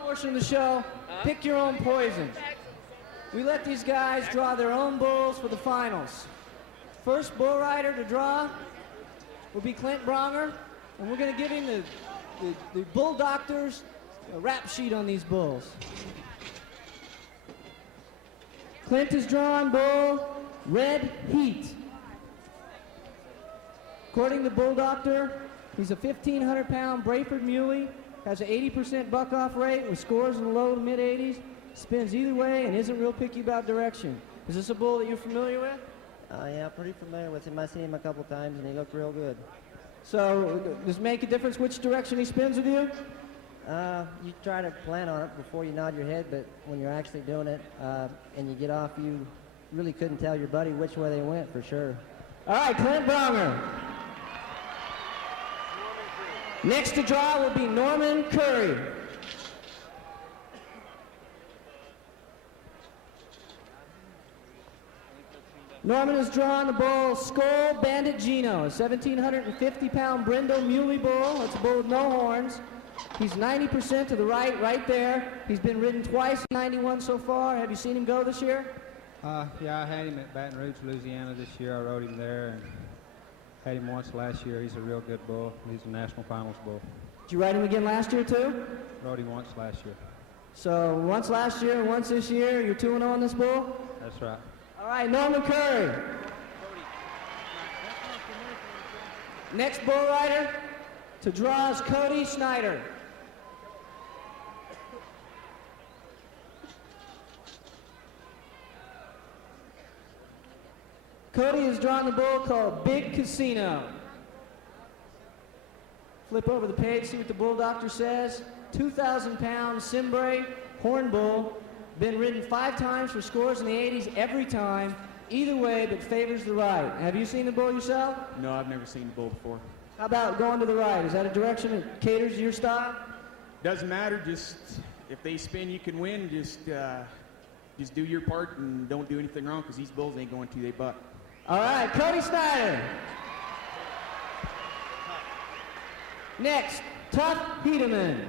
Portion of the show, pick your own poison. We let these guys draw their own bulls for the finals. First bull rider to draw will be Clint Brawner, and we're going to give him the bull doctor's rap sheet on these bulls. Clint is drawing bull Red Heat. According to the bull doctor, he's a 1,500-pound Brayford muley, has an 80% buck-off rate with scores in the low to mid-80s, spins either way, and isn't real picky about direction. Is this a bull that you're familiar with? Yeah, pretty familiar with him. I've seen him a couple times, and he looked real good. So, does it make a difference which direction he spins with you? You try to plan on it before you nod your head, but when you're actually doing it and you get off, you really couldn't tell your buddy which way they went for sure. All right, Clint Brawner. Next to draw will be Norman Curry. Norman is drawing the bull Skull Bandit Gino, a 1,750-pound Brindle Muley bull. That's a bull with no horns. He's 90% to the right there. He's been ridden twice in 91 so far. Have you seen him go this year? Yeah, I had him at Baton Rouge, Louisiana this year. I rode him there and had him once last year. He's a real good bull. He's a national finals bull. Did you ride him again last year too? Rode him once last year. So once last year and once this year, you're 2-0 on this bull? That's right. All right, Norman Curry. Next bull rider to draw is Cody Snider. Cody is drawing the bull called Big Casino. Flip over the page, see what the bull doctor says. 2,000-pound Simbray horn bull. Been ridden 5 times for scores in the 80s every time. Either way, but favors the right. Have you seen the bull yourself? No, I've never seen the bull before. How about going to the right? Is that a direction that caters to your style? Doesn't matter. Just if they spin, you can win. Just do your part and don't do anything wrong, because these bulls ain't going to. They buck. All right, Cody Snider. Next, Tuff Hedeman.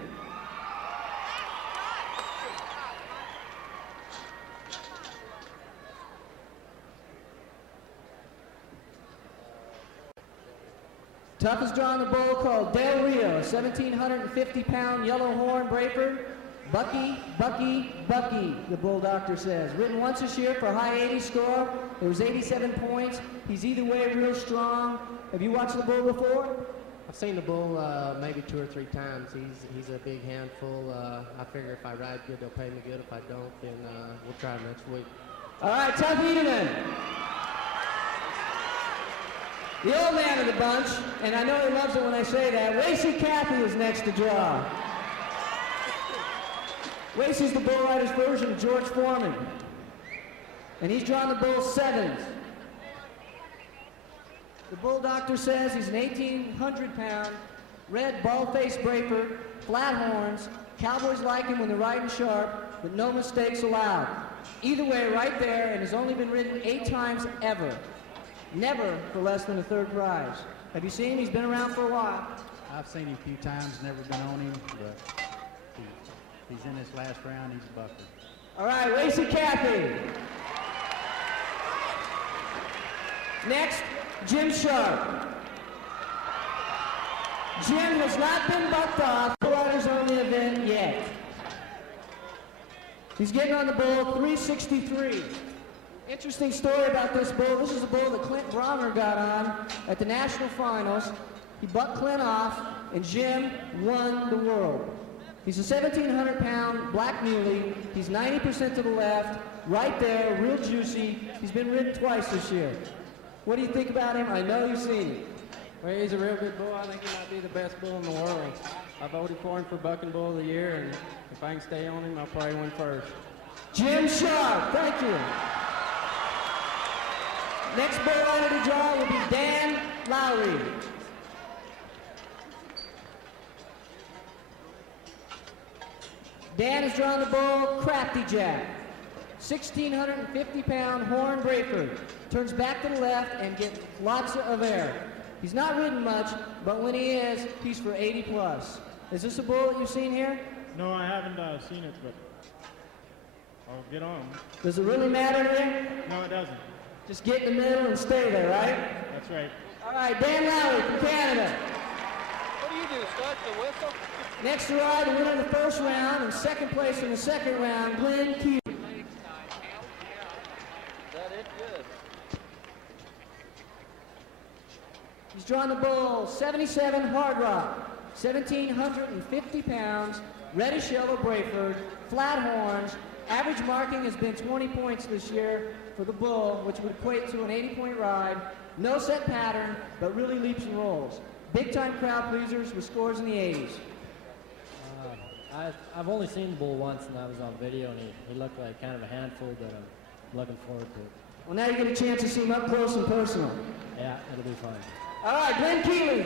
Tuff is drawing the bull called Del Rio, 1,750-pound yellow horn Brayford. Bucky, Bucky, Bucky, the bull doctor says. Ridden once this year for a high 80 score. It was 87 points. He's either way real strong. Have you watched the bull before? I've seen the bull maybe 2 or 3 times. He's a big handful. I figure if I ride good, they'll pay me good. If I don't, then we'll try next week. All right, Tuff Hedeman. The old man of the bunch, and I know he loves it when I say that, Wacy Cathy is next to draw. Wacy's the bull rider's version of George Foreman. And he's drawn the bull 7s. The bull doctor says he's an 1,800-pound, red ball-faced Brayford, flat horns. Cowboys like him when they're riding sharp, but no mistakes allowed. Either way, right there, and has only been ridden 8 times ever. Never for less than a 3rd prize. Have you seen him? He's been around for a while. I've seen him a few times, never been on him, but he's in this last round, he's a bucker. All right, Wacy Cathy. Next, Jim Sharp. Jim has not been bucked off. The Riders only event yet. He's getting on the bull 363. Interesting story about this bull. This is a bull that Clint Brawner got on at the national finals. He bucked Clint off, and Jim won the world. He's a 1,700-pound black muley. He's 90% to the left, right there, real juicy. He's been ridden twice this year. What do you think about him? I know you've seen him. Well, he's a real good bull. I think he might be the best bull in the world. I voted for him for Bucking Bull of the Year, and if I can stay on him, I'll probably win first. Jim Sharp, thank you. Next bull rider to draw will be Dan Lauer. Dan is drawing the bull Crafty Jack. 1,650-pound horn Brayford. Turns back to the left and gets lots of air. He's not ridden much, but when he is, he's for 80 plus. Is this a bull that you've seen here? No, I haven't seen it, but I'll get on. Does it really matter here? No, it doesn't. Just get in the middle and stay there, right? That's right. All right, Dan Lauer from Canada. What do you do, start the whistle? Next to ride, the winner of the first round, and second place in the second round, Glen, Keeley. Is that it? Good. He's drawn the bull, 77 Hard Rock, 1,750 pounds, reddish yellow Brayford, flat horns. Average marking has been 20 points this year for the bull, which would equate to an 80-point ride. No set pattern, but really leaps and rolls. Big-time crowd pleasers with scores in the 80s. I've only seen the bull once, and I was on video, and he looked like kind of a handful, but I'm looking forward to it. Well, now you get a chance to see him up close and personal. Yeah, it'll be fun. All right, Glen Keeley.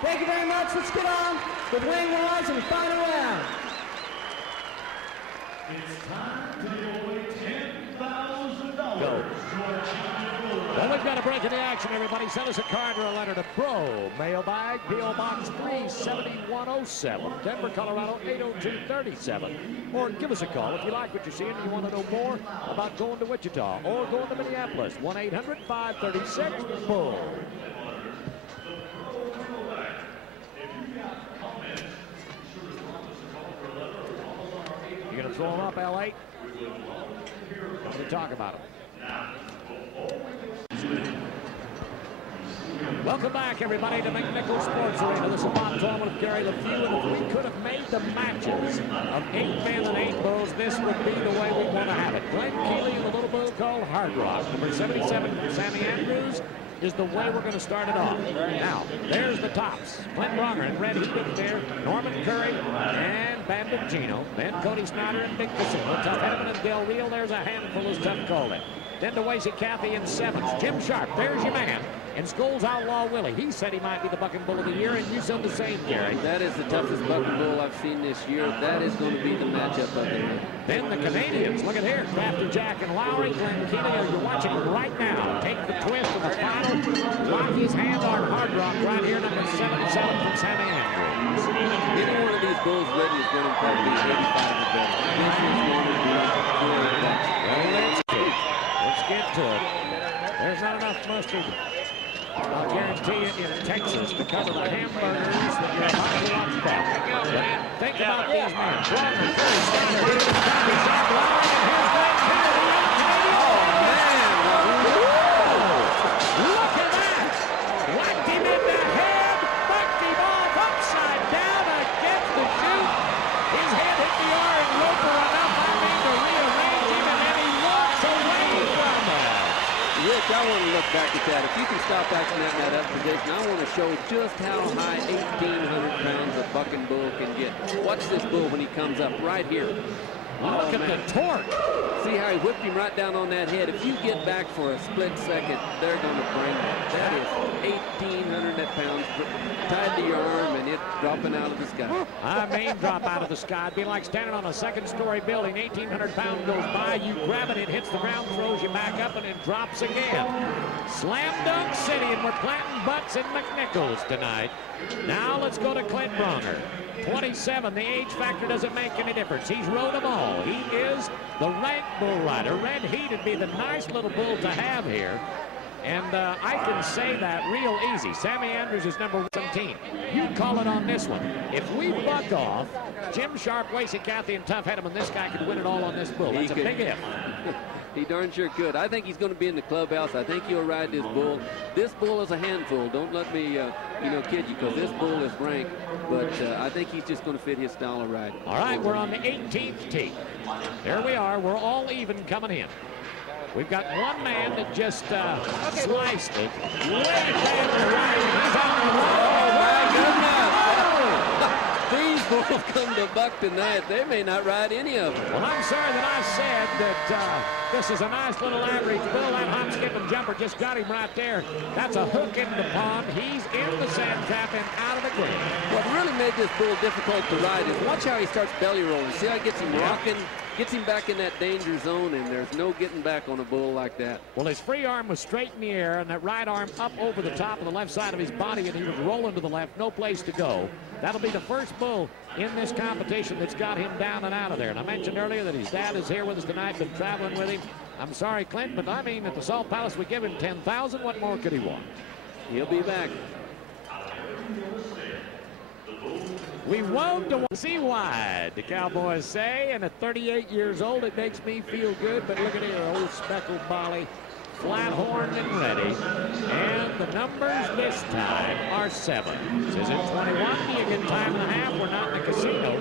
Thank you very much. Let's get on with Wayne Wise in the final round. It's time to give away $10,000. Go. Well, we've got a break in the action, everybody. Send us a card or a letter to Bro. Mailbag, P.O. Box 37107, Denver, Colorado 80237. Or give us a call if you like what you're seeing and you want to know more about going to Wichita or going to Minneapolis. 1-800-536-BULL. You going to throw them up, L.A.? What do you talk about them? Welcome back, everybody, to McNichols Sports Arena. This is Bob Tallman with Gary LeFew, and if we could have made the matches of 8 men and 8 bulls, this would be the way we want to have it. Glen Keeley and the little bull called Hard Rock. Number 77, Sammy Andrews, is the way we're going to start it off. Now, there's the tops. Clint Brawner and Red Hedeman there, Norman Curry and Bandit Gino. Then Cody Snider and Big Casino. Tuff, Hedeman and Del Real. There's a handful as Tuff called it. Then to Wacy, Cathy in 7s. Jim Sharp, there's your man. And Scholes Outlaw Willie. He said he might be the bucking bull of the year, and you said the same, Gary. That is the toughest bucking bull I've seen this year. That is going to be the matchup of the year. Then the Canadians. Look at here. Crafty Jack and Lauer. Glen Keeley, you're watching them right now. Take the twist of the final. Lock his hand on Hard Rock right here, number 77 from Sammy Andrews. Any one of these bulls ready is going to probably be 85 or better. This is going to be well, let's get to it. There's not enough mustard, I'll guarantee you, in Texas to cover the hamburgers that you're about to watch back. Think about these men. Brawner, Cody Snider, Cathy, Jack, Lauer, and here's Glen Keeley. Oh, man! Look at that! Whacked him in the head, bucked him off upside down against the chute. His head hit the orange roper enough, I mean, to rearrange him, and then he walks away from it. Rick, I want to look back at that. If you can stop acting that up position, I want to show just how high 1,800 pounds a bucking bull can get. Watch this bull when he comes up right here. Look at the torque. See how he whipped him right down on that head. If you get back for a split second, they're going to bring that. That is 1,800 pounds tied to your arm and it dropping out of the sky. I mean, drop out of the sky. It'd be like standing on a second-story building. 1,800 pounds goes by, you grab it, it hits the ground, throws you back up, and it drops again. Slam Dunk City, and we're planting butts in McNichols tonight. Now let's go to Clint Brawner. 27, the age factor doesn't make any difference. He's rode them all. He is the rank bull rider. Red Heat would be the nice little bull to have here. And I can say that real easy. Sammy Andrews is number 17. You call it on this one. If we buck off, Jim Sharp, Wacy, Cathy, and Tuff Hedeman, this guy could win it all on this bull. That's a big if. He darn sure could. I think he's going to be in the clubhouse. I think he'll ride this bull. This bull is a handful. Don't let me, kid you, because this bull is rank. But I think he's just going to fit his style of riding. All right, we're on the 18th tee. There we are. We're all even coming in. We've got one man that just sliced it. Way down the right. He's on the These bulls come to buck tonight. They may not ride any of them. Well, I'm sorry that I said that this is a nice little average bull. That hop, skip, and jumper just got him right there. That's a hook in the pond. He's in the sand trap and out of the green. What really made this bull difficult to ride is watch how he starts belly rolling. See how he gets him rocking, gets him back in that danger zone, and there's no getting back on a bull like that. Well, his free arm was straight in the air, and that right arm up over the top of the left side of his body, and he was rolling to the left, no place to go. That'll be the first bull in this competition that's got him down and out of there. And I mentioned earlier that his dad is here with us tonight, been traveling with him. I'm sorry, Clint, but I mean, at the Salt Palace, we give him 10,000. What more could he want? He'll be back. We won't to see wide, the Cowboys say, and at 38 years old, it makes me feel good. But look at here, old speckled Bolly, flat-horned and ready. And the numbers this time are 7. Says in 21, you get time and a half. We're not in the casino.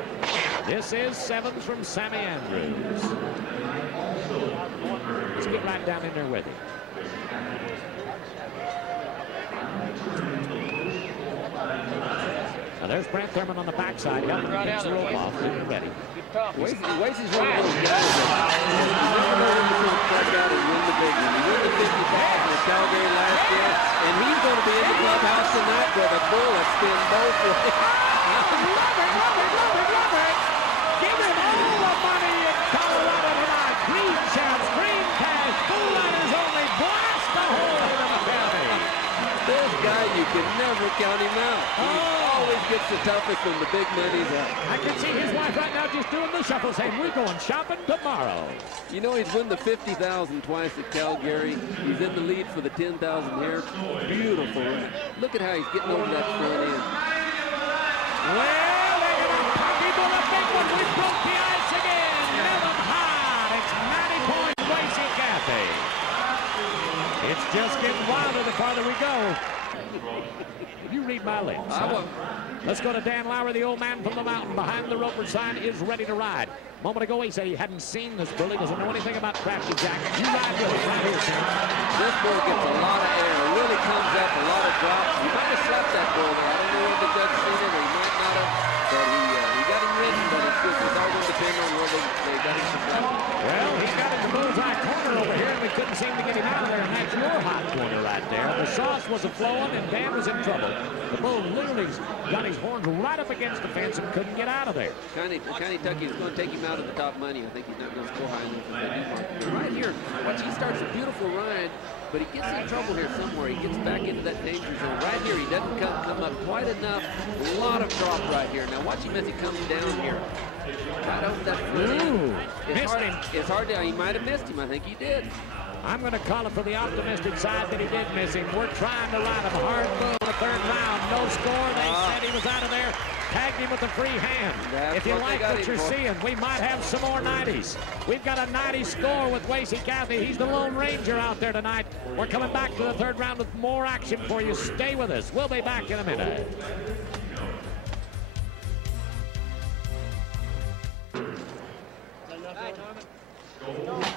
This is 7s from Sammy Andrews. Let's get right down in there with him. Now there's Brent Thurman on the backside. Helping gets the rope off. Getting ready. Wacy's one of those guys that you never know when he's going to strike out and win the big one. He won the 50,000 at Calgary last year, and he's going to be in the clubhouse tonight with a bull that's spin both ways. Love it. Give him all the money in Colorado tonight. Green shouts, green cash, bull riders only. Blast the hole in the county. This guy, you can never count him out. He always gets the toughest when the big money's out. I can see his wife right now just doing the shuffle, saying, we're going shopping tomorrow. You know, he's won the 50,000 twice at Calgary. He's in the lead for the 10,000 here. Beautiful. Look at how he's getting over that front end. Well, they're going to poppy bull a big one. We broke the ice again. Never hot. It's 90 points, Wacy Cathy. It's just getting wilder the farther we go. You read my lips. Let's go to Dan Lauer, the old man from the mountain. Behind the Roper sign is ready to ride. A moment ago, he said he hadn't seen this bull. He doesn't know anything about Crafty Jack. You ride with us right here, Sam. This bull gets a lot of air. It really comes up, a lot of drops. He might have slapped that bull there. I don't know if the judge seen it, or he might not have. But he got him ridden, but it's all going to depend on where they got him slapped. Well, he's got him the bullseye corner over here, and we couldn't seem to get him out of there, and that's your hot corner right there. The sauce was a-flowing, and Dan was in trouble. The bull literally got his horns right up against the fence and couldn't get out of there. Kentucky is going to take him out of the top money. I think he's not going to score high enough for that mark. Right here, watch, he starts a beautiful ride, but he gets in trouble here somewhere. He gets back into that danger zone. Right here, he doesn't come up quite enough. A lot of drop right here. Now watch him as he comes down here. Right over that front. It's hard to, he might have missed him. I think he did. I'm going to call it for the optimistic side that he did miss him. We're trying to ride him hard bull in the third round. No score. They said he was out of there. Tagged him with a free hand. If you like what you're seeing, we might have some more 90s. We've got a 90 score with Wacy Cathy. He's the Lone Ranger out there tonight. We're coming back to the third round with more action for you. Stay with us. We'll be back in a minute.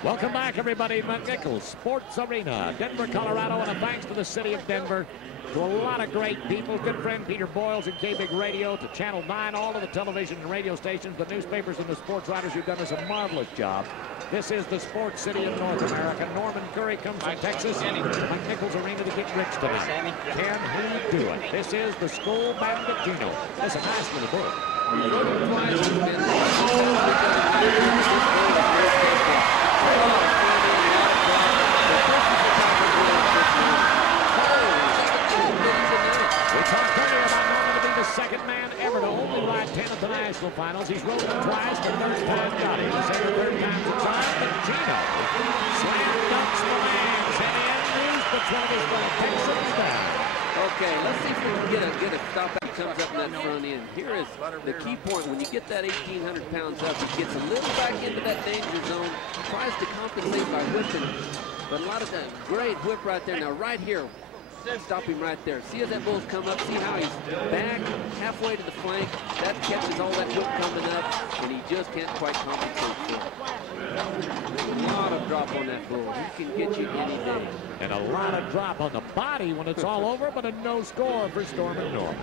Welcome back, everybody. McNichols Sports Arena, Denver, Colorado, and a thanks to the city of Denver, to a lot of great people. Good friend Peter Boyles and K-Big Radio, to Channel 9, all of the television and radio stations, the newspapers, and the sports writers who've done us a marvelous job. This is the sports city of North America. Norman Curry comes from Texas to McNichols Arena to get rich tonight. Can he do it? This is the Skull Banditino. That's a nice little book. We talked earlier about Norman to be the second man ever to only ride 10 at the national finals. He's rode them twice, the third time got him. The second, third time's a charm, but Gino slam dunks the man. Sammy Andrews, but one of his fellow takes him down. Okay, let's see if we can get a stop that comes up in that front end. Here is the key point. When you get that 1,800 pounds up, he gets a little back into that danger zone, tries to compensate by whipping, but a lot of that great whip right there. Now right here, stop him right there. See as that bull's come up, see how he's back halfway to the flank. That catches all that whip coming up, and he just can't quite compensate for it. A lot of drop on that bull. He can get you any day. And a lot of drop on the body when it's all over, but a no score for Storm and Norman.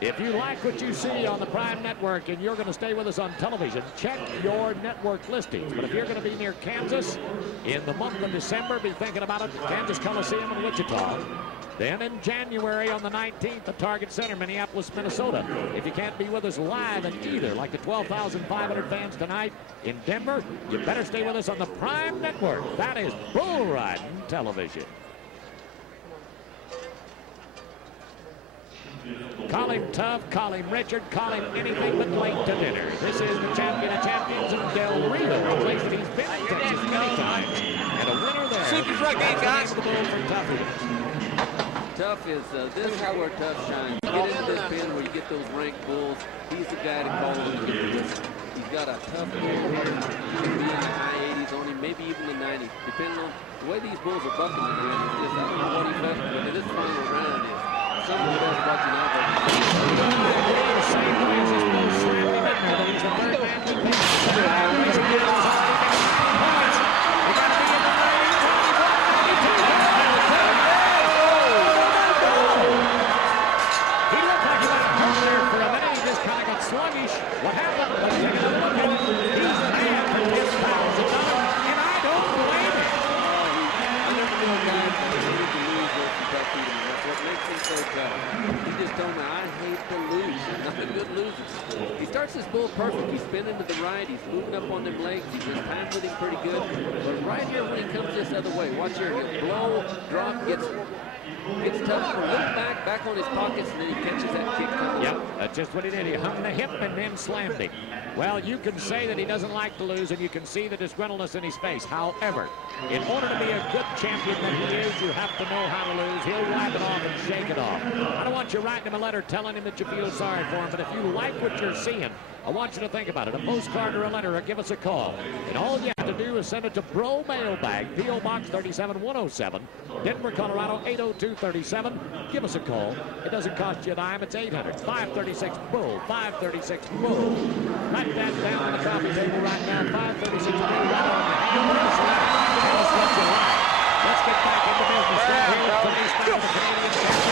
If you like what you see on the Prime Network and you're going to stay with us on television, check your network listings. But if you're going to be near Kansas in the month of December, be thinking about it. Kansas Coliseum in Wichita. Then in January on the 19th at Target Center, Minneapolis, Minnesota. If you can't be with us live in either, like the 12,500 fans tonight in Denver, you better stay with us on the Prime Network. That is Bull Riding Television. Call him Tuff, call him Richard, call him anything but late to dinner. This is the champion of champions in Del Rio, a place that he's been in Texas many times. And a winner there. Super truck game, guys. The bull from Tuff is. Tuff is, this is where Tuff shines. You get into this pen where you get those ranked bulls, he's the guy to call him. He's got a tough bull here. He can be in the high 80s on him, maybe even the 90s, depending on the way these bulls are bucking in here. It's just, I don't know what he felt, but this final round is some of the best bucking I've ever seen. The same way as his bull slammed him in there, but he's the third man to take the sluggish. What happened? Let's take a look at it. He's a man for $10,000, and I don't blame him. I never know guys that need to lose this in Tuff Hedeman. That's what makes him so tough. He just told me, I hate to lose. Not a good loser. He starts this bull perfect. He's spinning to the right. He's moving up on them legs. He's just time with him pretty good. But right here when he comes this other way, watch here. He'll blow, drop, gets Tuff a little back on his pockets, and then he catches that kick coming. Yep, that's just what he did. He hung the hip and then slammed him. Well, you can say that he doesn't like to lose, and you can see the disgruntledness in his face. However, in order to be a good champion that he is, you have to know how to lose. He'll wipe it off and shake it off. I don't want you writing him a letter telling him that you feel sorry for him, but if you like what you're seeing, I want you to think about it. A postcard or a letter, or give us a call. And all you have to do is send it to Bro Mailbag, P.O. Box 37107, Denver, Colorado 80237. Give us a call. It doesn't cost you a dime. It's 800-536-BULL, 536-BULL. Write that down on the coffee table right now, 536-BULL. Right on the hand. Tell us what you like. Let's get back into business right here with Cody Snider, the Canadian champion.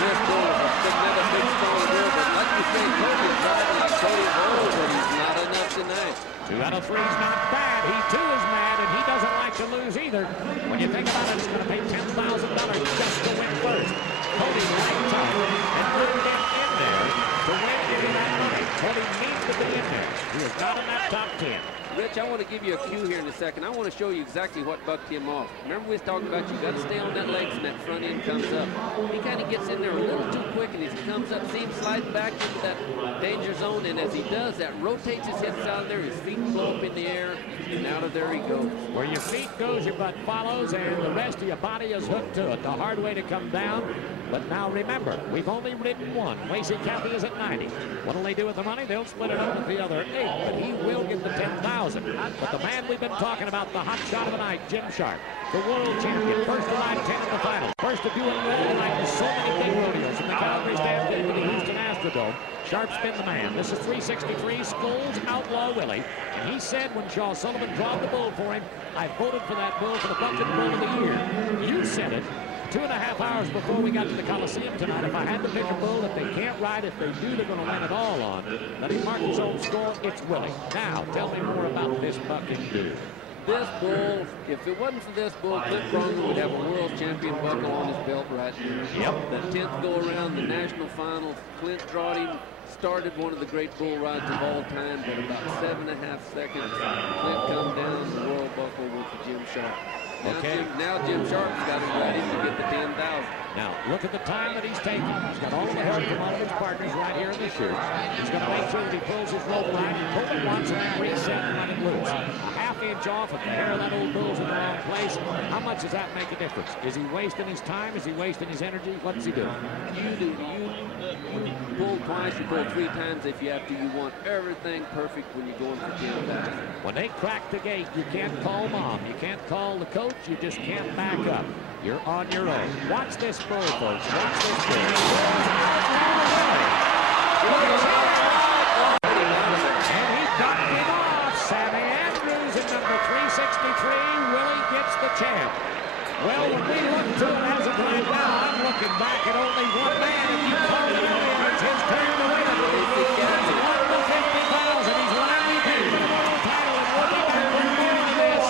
This bull is another big strong bull, but like you say, Cody's driving like Cody Roll, but he's not enough tonight. 2 out of 3 is not bad. He too is mad, and he doesn't like to lose either. When you think about it, it's going to pay $10,000 just to win first. Cody liked Tuff and put him in there to win into that money. Cody needs to be in there. He is not in that top 10. Rich, I want to give you a cue here in a second. I want to show you exactly what bucked him off. Remember we was talking about you got to stay on that legs and that front end comes up. He kind of gets in there a little too quick, and as he comes up, see him slide back into that danger zone, and as he does that, rotates his hips out there, his feet blow up in the air, and out of there he goes. Where your feet goes, your butt follows, and the rest of your body is hooked to it. The hard way to come down. But now remember, we've only ridden one. Wacy, Cathy is at 90. What'll they do with the money? They'll split it up with the other 8, but he will get the 10,000. But the man we've been talking about, the hot shot of the night, Jim Sharp, the world champion, first to ride 10 in the final, first to do it well like so many big rodeos from the Calgary Stampede to the Houston Astrodome. Sharp's been the man. This is 363, Scholes Outlaw Willie. And he said when Shaw Sullivan drawed the bull for him, I voted for that bull for the bucket bull of the year. You said it 2.5 hours before we got to the Coliseum tonight. If I had to pick a bull that they can't ride, if they do, they're going to land it all on. Let him mark his own score. It's Willie. Now, tell me more about this bucking dude. This bull, if it wasn't for this bull, Clint Brawner would have a world champion buckle on his belt right here. Yep. The 10th go around, the national finals, Clint drawed him, started one of the great bull rides of all time, but about 7.5 seconds, Clint come down the world buckle with the Jim Sharp. Now Jim Sharp's got him ready to get the 10,000. Now, look at the time that he's taking. He's got all the help from all of his partners right here in the shirt. He's going to make sure that he pulls his rope line. Coleman wants him to reset and let it loose. A half-inch off if the hair of that old bull's in the wrong place. How much does that make a difference? Is he wasting his time? Is he wasting his energy? What's he doing? You pull twice, you pull 3 times if you have to. You want everything perfect when you're going for 10,000. When they crack the gate, you can't call mom. You can't call the coach. You just can't back up. You're on your own. Watch this bull, folks. Watch this bull. And he ducked him off. Sammy Andrews in number 363. Willie gets the champ. Well, when we look to it as of right now, I'm looking back at only one man. If you call it Willie, it's his turn to win it. He's won the 50,000. He's won MVP for the world title, and we'll be back with more of this.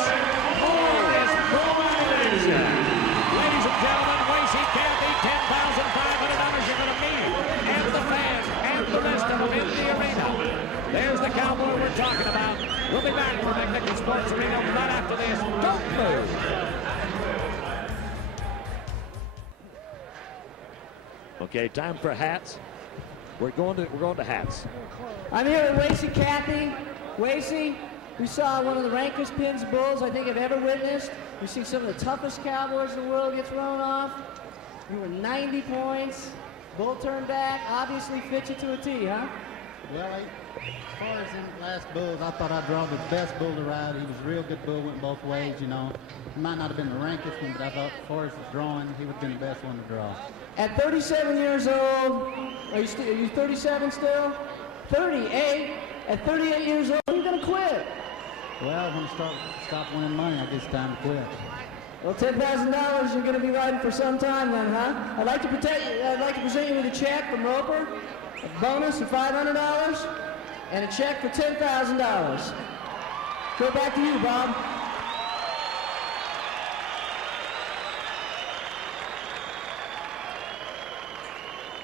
More of this bull. Ladies and Okay, time for hats. We're going to hats. I'm here with Wacy, Cathy. Wacy, we saw one of the rankest pins bulls I think I've ever witnessed. We see some of the toughest cowboys in the world get thrown off. You were 90 points. Bull turned back. Obviously fit you to a T, huh? Well, as far as in the last bulls, I thought I draw the best bull to ride. He was a real good bull, went both ways, you know. He might not have been the rankest one, but I thought as far as the drawing, he would have been the best one to draw. At 37 years old, are you 37 still? 38. At 38 years old, you're going to quit. Well, when you stop winning money, I guess it's time to quit. Well, $10,000 you're going to be riding for some time then, huh? I'd like to present you with a check from Roper, a bonus of $500, and a check for $10,000. Go back to you, Bob.